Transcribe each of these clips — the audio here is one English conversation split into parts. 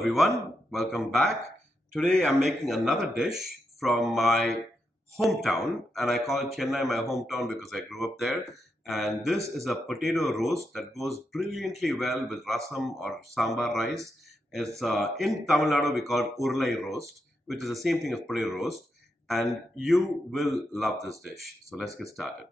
everyone, welcome back. Today I'm making another dish from my hometown, and I call Chennai my hometown because I grew up there. And this is a potato roast that goes brilliantly well with rasam or sambar rice. It's in Tamil Nadu we call it Urulai Roast, which is the same thing as potato roast, and you will love this dish. So let's get started.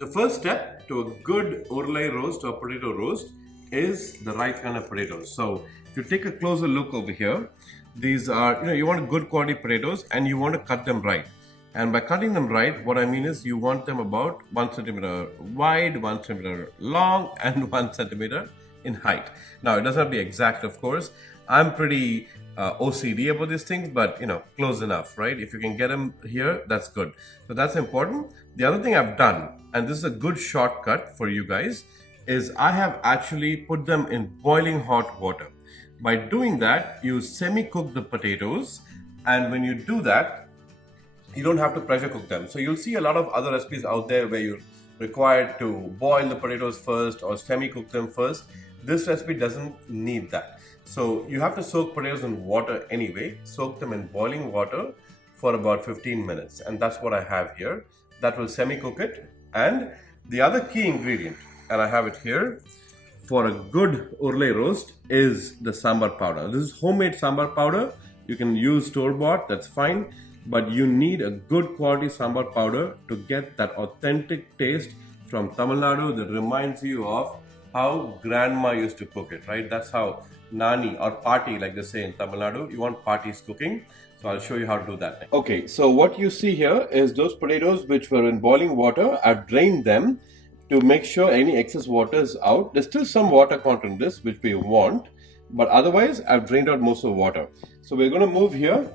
The first step to a good Urlai roast or potato roast is the right kind of potatoes. So if you take a closer look over here, these are, you want good quality potatoes and you want to cut them right. And by cutting them right, what I mean is you want them about 1 centimeter wide, 1 centimeter long, and 1 centimeter in height. Now, it doesn't have to be exact, of course. I'm pretty OCD about these things, but close enough, right? If you can get them here, that's good. So that's important. The other thing I've done, and this is a good shortcut for you guys, is I have actually put them in boiling hot water. By doing that, you semi-cook the potatoes, and when you do that, you don't have to pressure cook them. So you'll see a lot of other recipes out there where you're required to boil the potatoes first or semi-cook them first. This recipe doesn't need that. So you have to soak potatoes in water anyway. Soak them in boiling water for about 15 minutes. And that's what I have here. That will semi-cook it. And the other key ingredient, and I have it here, for a good urlai roast is the sambar powder. This is homemade sambar powder. You can use store-bought, that's fine. But you need a good quality sambar powder to get that authentic taste from Tamil Nadu that reminds you of how grandma used to cook it, right? That's how nani or party, like they say in Tamil Nadu, you want parties cooking. So I'll show you how to do that. Okay, so what you see here is those potatoes which were in boiling water. I've drained them to make sure any excess water is out. There's still some water content in this which we want, but otherwise I've drained out most of the water. So we're going to move here.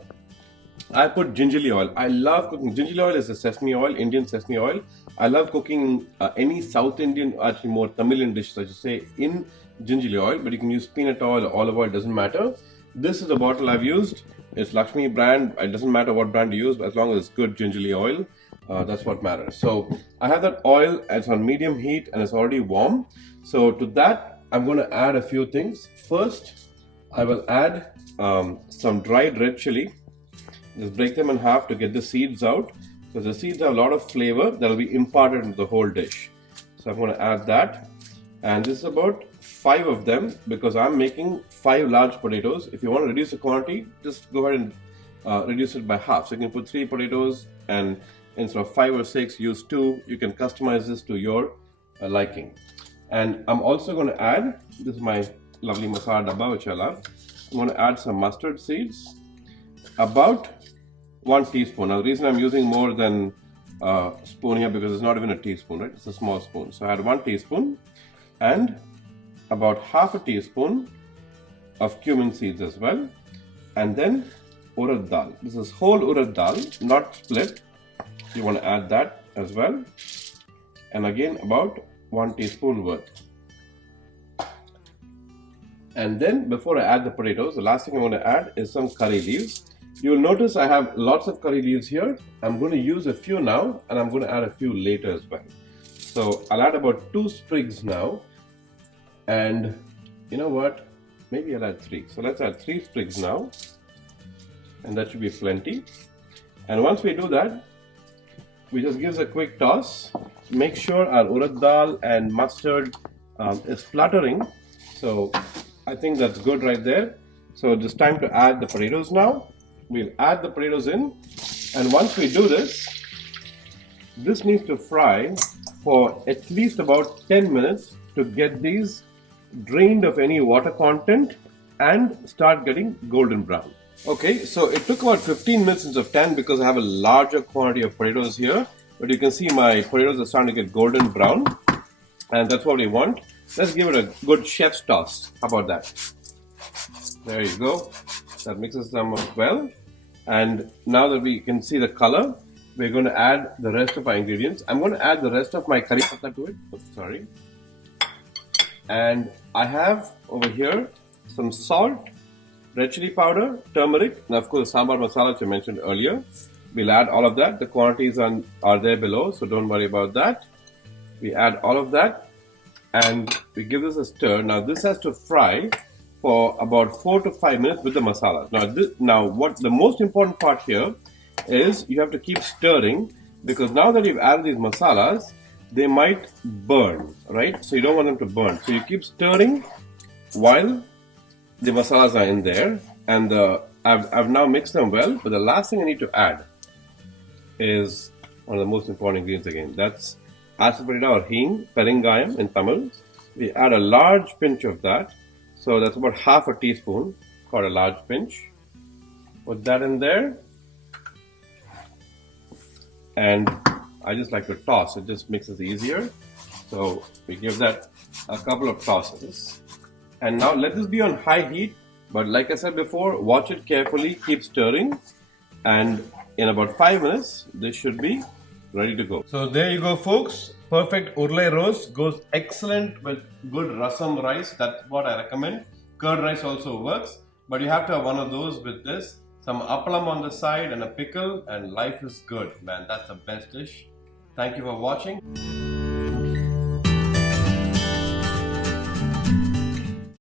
I put gingerly oil. I love cooking. Gingerly oil is a sesame oil, Indian sesame oil. I love cooking any South Indian, actually more Tamilian dishes, I should say, in gingerly oil. But you can use peanut oil or olive oil, doesn't matter. This is the bottle I've used. It's Lakshmi brand. It doesn't matter what brand you use, but as long as it's good gingerly oil, that's what matters. So I have that oil. It's on medium heat and it's already warm. So to that, I'm going to add a few things. First, I will add some dried red chilli. Just break them in half to get the seeds out, because the seeds have a lot of flavor that will be imparted into the whole dish. So I'm going to add that, and this is about 5 of them because I'm making 5 large potatoes. If you want to reduce the quantity, just go ahead and reduce it by half. So you can put 3 potatoes, and instead of 5 or 6, use 2. You can customize this to your liking. And I'm also going to add, this is my lovely masala dabba which I love. I'm going to add some mustard seeds, about 1 teaspoon. Now the reason I'm using more than a spoon here because it's not even a teaspoon, right? It's a small spoon. So I had 1 teaspoon and about half a teaspoon of cumin seeds as well. And then urad dal. This is whole urad dal, not split. You want to add that as well. And again about 1 teaspoon worth. And then before I add the potatoes, the last thing I want to add is some curry leaves. You'll notice I have lots of curry leaves here. I'm going to use a few now and I'm going to add a few later as well. So I'll add about 2 sprigs now. And you know what? Maybe I'll add 3. So let's add 3 sprigs now. And that should be plenty. And once we do that, we just give a quick toss. Make sure our urad dal and mustard is spluttering. So I think that's good right there. So it's time to add the potatoes now. We'll add the potatoes in, and once we do this, this needs to fry for at least about 10 minutes to get these drained of any water content and start getting golden brown. Okay, so it took about 15 minutes instead of 10 because I have a larger quantity of potatoes here, but you can see my potatoes are starting to get golden brown, and that's what we want. Let's give it a good chef's toss. How about that? There you go. That mixes them up well. And now that we can see the color, we're going to add the rest of our ingredients. I'm going to add the rest of my curry patta to it. Oops, sorry. And I have over here some salt, red chilli powder, turmeric, and of course sambar masala which I mentioned earlier. We'll add all of that. The quantities are there below, so don't worry about that. We add all of that and we give this a stir. Now this has to fry for about 4 to 5 minutes with the masala. Now what the most important part here is you have to keep stirring, because now that you've added these masalas, they might burn, right? So you don't want them to burn. So you keep stirring while the masalas are in there, and I've now mixed them well. But the last thing I need to add is one of the most important ingredients again. That's asafoetida or hing, peringayam in Tamil. We add a large pinch of that. So that's about half a teaspoon, called a large pinch. Put that in there. And I just like to toss. It just makes it easier. So we give that a couple of tosses. And now let this be on high heat. But like I said before, watch it carefully, keep stirring. And in about 5 minutes, this should be ready to go. So there you go, folks. Perfect Urulai roast. Goes excellent with good rasam rice. That's what I recommend. Curd rice also works. But you have to have one of those with this. Some appalam on the side and a pickle, and life is good, man. That's the best dish. Thank you for watching.